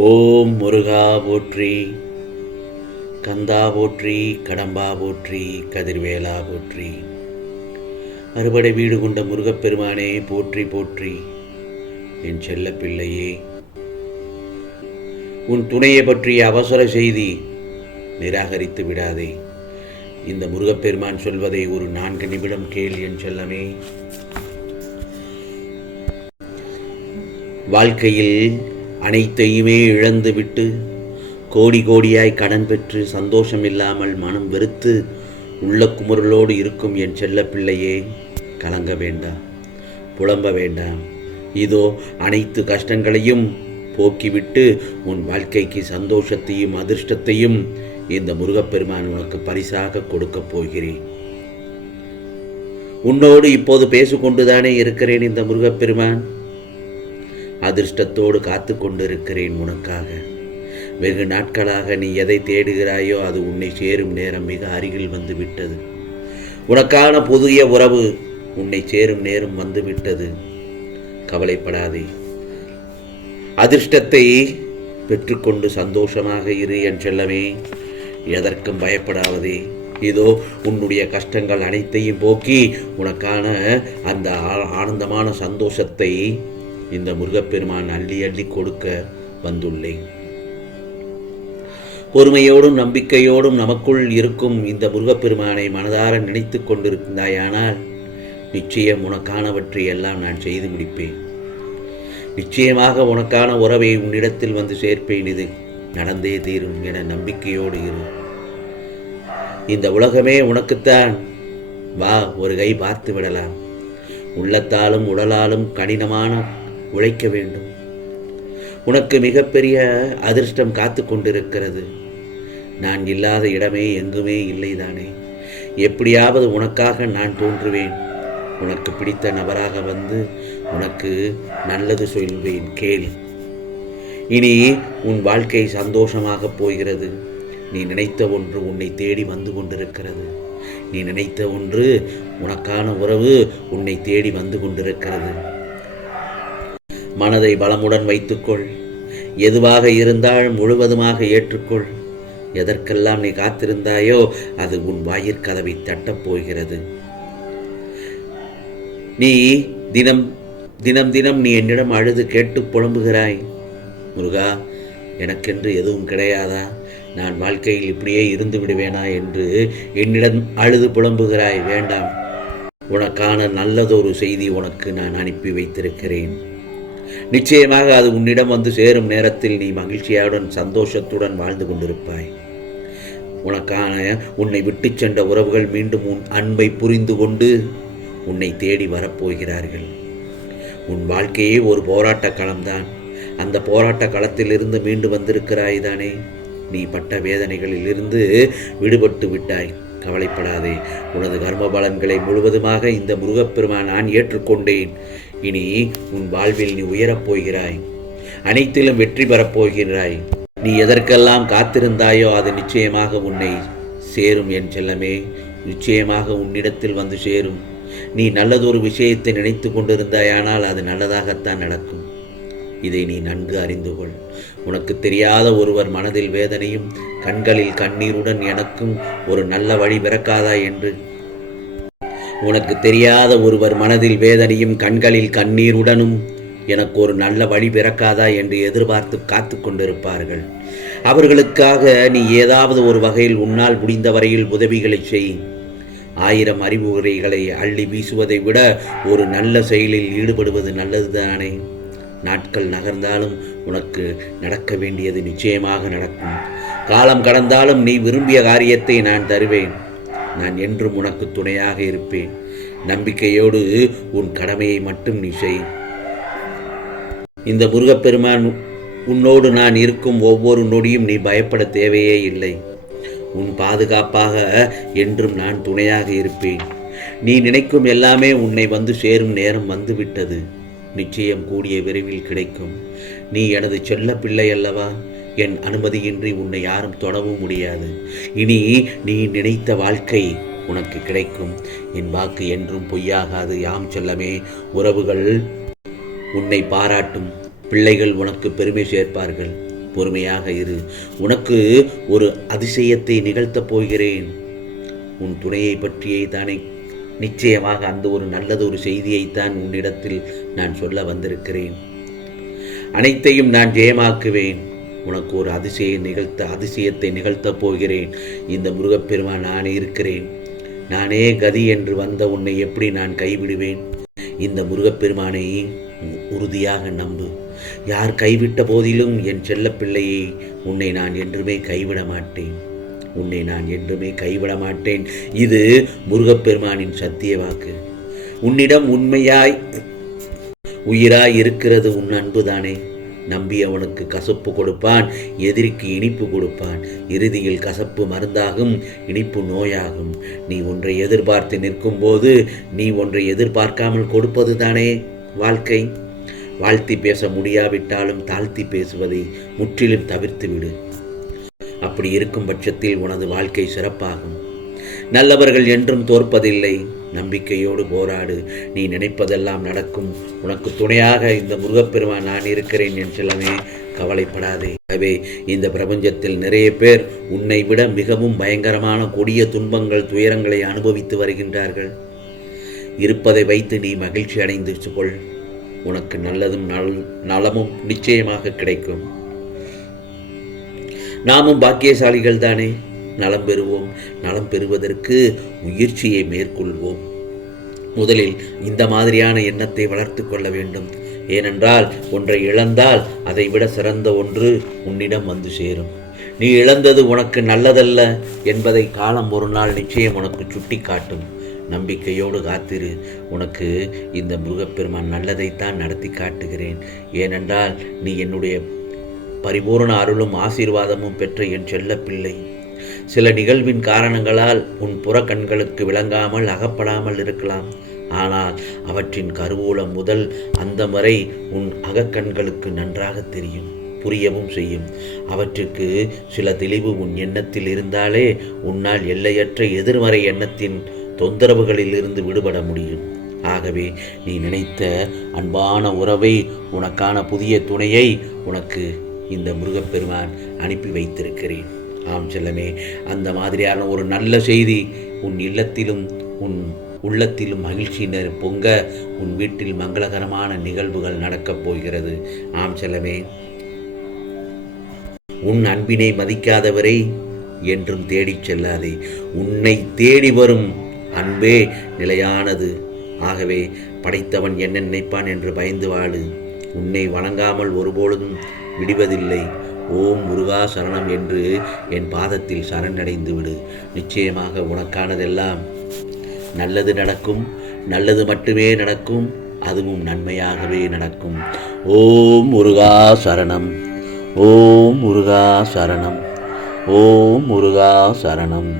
ஓம் முருகா போற்றி, கந்தா போற்றி, கடம்பா போற்றி, கதிர்வேலா போற்றி. அறுபடை வீடு கொண்ட முருகப்பெருமானே போற்றி போற்றி. என் செல்ல பிள்ளையே, உன் துணையை பற்றிய அவசர செய்தி நிராகரித்து விடாதே. இந்த முருகப்பெருமான் சொல்வதை ஒரு 4 நிமிடம் கேள் என் செல்லமே. வாழ்க்கையில் அனைத்தையுமே இழந்துவிட்டு கோடி கோடியாய் கடன் பெற்று சந்தோஷம் இல்லாமல் மனம் வெறுத்து உள்ள குமுறலோடு இருக்கும் என் செல்ல பிள்ளையே, கலங்க வேண்டாம், புலம்ப வேண்டாம். இதோ அனைத்து கஷ்டங்களையும் போக்கிவிட்டு உன் வாழ்க்கைக்கு சந்தோஷத்தையும் அதிர்ஷ்டத்தையும் இந்த முருகப்பெருமான் உனக்கு பரிசாக கொடுக்கப் போகிறேன். உன்னோடு இப்போது பேசிக்கொண்டுதானே இருக்கிறேன். இந்த முருகப்பெருமான் அதிர்ஷ்டத்தோடு காத்து கொண்டிருக்கிறேன் உனக்காக. வெகு நாட்களாக நீ எதை தேடுகிறாயோ அது உன்னை சேரும் நேரம் மிக அருகில் வந்து விட்டது. உனக்கான புதிய உறவு உன்னை சேரும் நேரம் வந்து விட்டது. கவலைப்படாதே, அதிர்ஷ்டத்தை பெற்றுக்கொண்டு சந்தோஷமாக இரு என் செல்லமே. எதற்கும் பயப்படாதே. இதோ உன்னுடைய கஷ்டங்கள் அனைத்தையும் போக்கி உனக்கான அந்த ஆனந்தமான சந்தோஷத்தை இந்த முருகப்பெருமான் அள்ளி அள்ளி கொடுக்க வந்துள்ளேன். பொறுமையோடும் நம்பிக்கையோடும் நமக்குள் இருக்கும் இந்த முருகப்பெருமானை மனதார நினைத்து கொண்டிருந்தாயானால் நிச்சயம் உனக்கானவற்றை எல்லாம் நான் செய்து முடிப்பேன். நிச்சயமாக உனக்கான உறவை உன்னிடத்தில் வந்து சேர்ப்பேன். இது நடந்தே தீரும் என நம்பிக்கையோடு இரு. இந்த உலகமே உனக்குத்தான். வா, ஒரு கை பார்த்து விடலாம். உள்ளத்தாலும் உடலாலும் கடினமான உழைக்க வேண்டும். உனக்கு மிகப்பெரிய அதிர்ஷ்டம் காத்து கொண்டிருக்கிறது. நான் இல்லாத இடமே எங்குமே இல்லைதானே. எப்படியாவது உனக்காக நான் தோன்றுவேன். உனக்கு பிடித்த நபராக வந்து உனக்கு நல்லது சொல்வேன், கேள். இனி உன் வாழ்க்கை சந்தோஷமாக போகிறது. நீ நினைத்த ஒன்று உன்னை தேடி வந்து கொண்டிருக்கிறது. நீ நினைத்த ஒன்று, உனக்கான உறவு உன்னை தேடி வந்து கொண்டிருக்கிறது. மனதை பலமுடன் வைத்துக்கொள். எதுவாக இருந்தாலும் முழுவதுமாக ஏற்றுக்கொள். எதற்கெல்லாம் நீ காத்திருந்தாயோ அது உன் வாயிற்கதவை தட்டப் போகிறது. நீ தினம் தினம் தினம் நீ என்னிடம் அழுது கேட்டு புலம்புகிறாய். முருகா, எனக்கென்று எதுவும் கிடையாதா? நான் வாழ்க்கையில் இப்படியே இருந்து விடுவேனா என்று என்னிடம் அழுது புலம்புகிறாய். வேண்டாம், உனக்கான நல்லதொரு செய்தி உனக்கு நான் அனுப்பி வைத்திருக்கிறேன். நிச்சயமாக அது உன்னிடம் வந்து சேரும் நேரத்தில் நீ மகிழ்ச்சியுடன் சந்தோஷத்துடன் வாழ்ந்து கொண்டிருப்பாய். உனக்கான உன்னை விட்டு சென்ற உறவுகள் மீண்டும் உன் அன்பை புரிந்து கொண்டு உன்னை தேடி வரப்போகிறார்கள். உன் வாழ்க்கையே ஒரு போராட்ட களம்தான். அந்த போராட்ட களத்திலிருந்து மீண்டு வந்திருக்கிறாய் தானே. நீ பட்ட வேதனைகளில் இருந்து விடுபட்டு விட்டாய். கவலைப்படாதே. உனது கர்ம பலன்களை முழுவதுமாக இந்த முருகப்பெருமான் நான் ஏற்றுக்கொண்டேன். இனி உன் வாழ்வில் நீ உயரப் போகிறாய். அனைத்திலும் வெற்றி பெறப் போகிறாய். நீ எதற்கெல்லாம் காத்திருந்தாயோ அது நிச்சயமாக உன்னை சேரும் என் செல்லமே. நிச்சயமாக உன்னிடத்தில் வந்து சேரும். நீ நல்லதொரு விஷயத்தை நினைத்து கொண்டிருந்தாயானால் அது நல்லதாகத்தான் நடக்கும். இதை நீ நன்கு அறிந்து கொள். உனக்கு தெரியாத ஒருவர் மனதில் வேதனையும் கண்களில் கண்ணீருடன் எனக்கும் ஒரு நல்ல வழி பிறக்காதா என்று, உனக்கு தெரியாத ஒருவர் மனதில் வேதனையும் கண்களில் கண்ணீருடனும் எனக்கு ஒரு நல்ல வழி பிறக்காதா என்று எதிர்பார்த்து காத்து கொண்டிருப்பார்கள். அவர்களுக்காக நீ ஏதாவது ஒரு வகையில் உன்னால் முடிந்த வரையில் உதவிகளை செய். 1000 அறிவுரைகளை அள்ளி வீசுவதை விட ஒரு நல்ல செயலில் ஈடுபடுவது நல்லதுதானே. நாட்கள் நகர்ந்தாலும் உனக்கு நடக்க வேண்டியது நிச்சயமாக நடக்கும். காலம் கடந்தாலும் நீ விரும்பிய காரியத்தை நான் தருவேன். நான் என்றும் உனக்கு துணையாக இருப்பேன். நம்பிக்கையோடு உன் கடமையை மட்டும் நீ செய். இந்த முருகப்பெருமான் உன்னோடு நான் இருக்கும் ஒவ்வொரு நொடியும் நீ பயப்பட தேவையே இல்லை. உன் பாதுகாப்பாக என்றும் நான் துணையாக இருப்பேன். நீ நினைக்கும் எல்லாமே உன்னை வந்து சேரும் நேரம் வந்துவிட்டது. நிச்சயம் கூடிய விரைவில் கிடைக்கும். நீ எனது செல்ல பிள்ளை அல்லவா? என் அனுமதியின்றி உன்னை யாரும் தொடவும் முடியாது. இனி நீ நினைத்த வாழ்க்கை உனக்கு கிடைக்கும். என் வாக்கு என்றும் பொய்யாகாது. யாம் செல்லமே. உறவுகள் உன்னை பாராட்டும். பிள்ளைகள் உனக்கு பெருமை சேர்ப்பார்கள். பொறுமையாக இரு. உனக்கு ஒரு அதிசயத்தை நிகழ்த்தப் போகிறேன். உன் துணையை பற்றியே தானே நிச்சயமாக அந்த ஒரு நல்லது ஒரு செய்தியைத்தான் உன்னிடத்தில் நான் சொல்ல வந்திருக்கிறேன். அனைத்தையும் நான் ஜெயமாக்குவேன். உனக்கு ஒரு அதிசயத்தை நிகழ்த்தப் போகிறேன். இந்த முருகப்பெருமான் நானே இருக்கிறேன். நானே கதி என்று வந்த உன்னை எப்படி நான் கைவிடுவேன்? இந்த முருகப்பெருமானை உறுதியாக நம்பு. யார் கைவிட்ட போதிலும் என் செல்ல பிள்ளையை உன்னை நான் என்றுமே கைவிட மாட்டேன். உன்னை நான் என்றுமே கைவிட மாட்டேன். இது முருகப்பெருமானின் சத்திய வாக்கு. உன்னிடம் உண்மையாய் உயிராய் இருக்கிறது உன் அன்புதானே. நம்பி அவனுக்கு கசப்பு கொடுப்பான், எதிரிக்கு இனிப்பு கொடுப்பான். இறுதியில் கசப்பு மருந்தாகும், இனிப்பு நோயாகும். நீ ஒன்றை எதிர்பார்த்து நிற்கும் போது நீ ஒன்றை எதிர்பார்க்காமல் கொடுப்பது தானே வாழ்க்கை. வாழ்த்தி பேச முடியாவிட்டாலும் தாழ்த்தி பேசுவதை முற்றிலும் தவிர்த்து விடு. அப்படி இருக்கும் பட்சத்தில் உனது வாழ்க்கை சிறப்பாகும். நல்லவர்கள் என்றும் தோற்பதில்லை. நம்பிக்கையோடு போராடு. நீ நினைப்பதெல்லாம் நடக்கும். உனக்கு துணையாக இந்த முருகப்பெருமான் நான் இருக்கிறேன் என் செல்லமே, கவலைப்படாதே. எனவே இந்த பிரபஞ்சத்தில் நிறைய பேர் உன்னை விட மிகவும் பயங்கரமான கொடிய துன்பங்கள் துயரங்களை அனுபவித்து வருகின்றார்கள். இருப்பதை வைத்து நீ மகிழ்ச்சி அடைந்து கொள். உனக்கு நல்லதும் நலமும் நிச்சயமாக கிடைக்கும். நாமும் பாக்கியசாலிகள் தானே. நலம் பெறுவோம். நலம் பெறுவதற்கு முயற்சியை மேற்கொள்வோம். முதலில் இந்த மாதிரியான எண்ணத்தை வளர்த்து கொள்ள வேண்டும். ஏனென்றால் ஒன்றை இழந்தால் அதை விட சிறந்த ஒன்று உன்னிடம் வந்து சேரும். நீ இழந்தது உனக்கு நல்லதல்ல என்பதை காலம் ஒரு நாள் நிச்சயம் உனக்கு சுட்டி காட்டும். நம்பிக்கையோடு காத்திரு. உனக்கு இந்த முருகப்பெருமான் நல்லதைத்தான் நடத்தி காட்டுகிறேன். ஏனென்றால் நீ என்னுடைய பரிபூர்ண அருளும் ஆசீர்வாதமும் பெற்ற என் செல்ல பிள்ளை. சில நிகழ்வின் காரணங்களால் உன் புற கண்களுக்கு விளங்காமல் அகப்படாமல் இருக்கலாம். ஆனால் அவற்றின் கருவூலம் முதல் அந்த வரை உன் அகக்கண்களுக்கு நன்றாக தெரியும், புரியவும் செய்யும். அவற்றுக்கு சில தெளிவு உன் எண்ணத்தில் இருந்தாலே உன்னால் எல்லையற்ற எதிர்மறை எண்ணத்தின் தொந்தரவுகளில் இருந்து விடுபட முடியும். ஆகவே நீ நினைத்த அன்பான உறவை, உனக்கான புதிய துணையை உனக்கு இந்த முருகப்பெருமான் அனுப்பி வைத்திருக்கிறேன். ஆம் செல்லமே, அந்த மாதிரியான ஒரு நல்ல செய்தி உன் இல்லத்திலும் உன் உள்ளத்திலும் மகிழ்ச்சியினர் பொங்க உன் வீட்டில் மங்களகரமான நிகழ்வுகள் நடக்கப் போகிறது. ஆம் செல்லமே, உன் அன்பினை மதிக்காதவரை என்றும் தேடிச் செல்லாதே. உன்னை தேடி வரும் அன்பே நிலையானது. ஆகவே படைத்தவன் என்ன நினைப்பான் என்று பயந்து வாழு. உன்னை வணங்காமல் ஒருபொழுதும் விடுவதில்லை. ஓம் முருகா சரணம் என்று என் பாதத்தில் சரணடைந்து விடு. நிச்சயமாக உனக்கானதெல்லாம் நல்லது நடக்கும். நல்லது மட்டுமே நடக்கும். அதுவும் நன்மையாகவே நடக்கும். ஓம் முருகா சரணம். ஓம் முருகா சரணம். ஓம் முருகா சரணம்.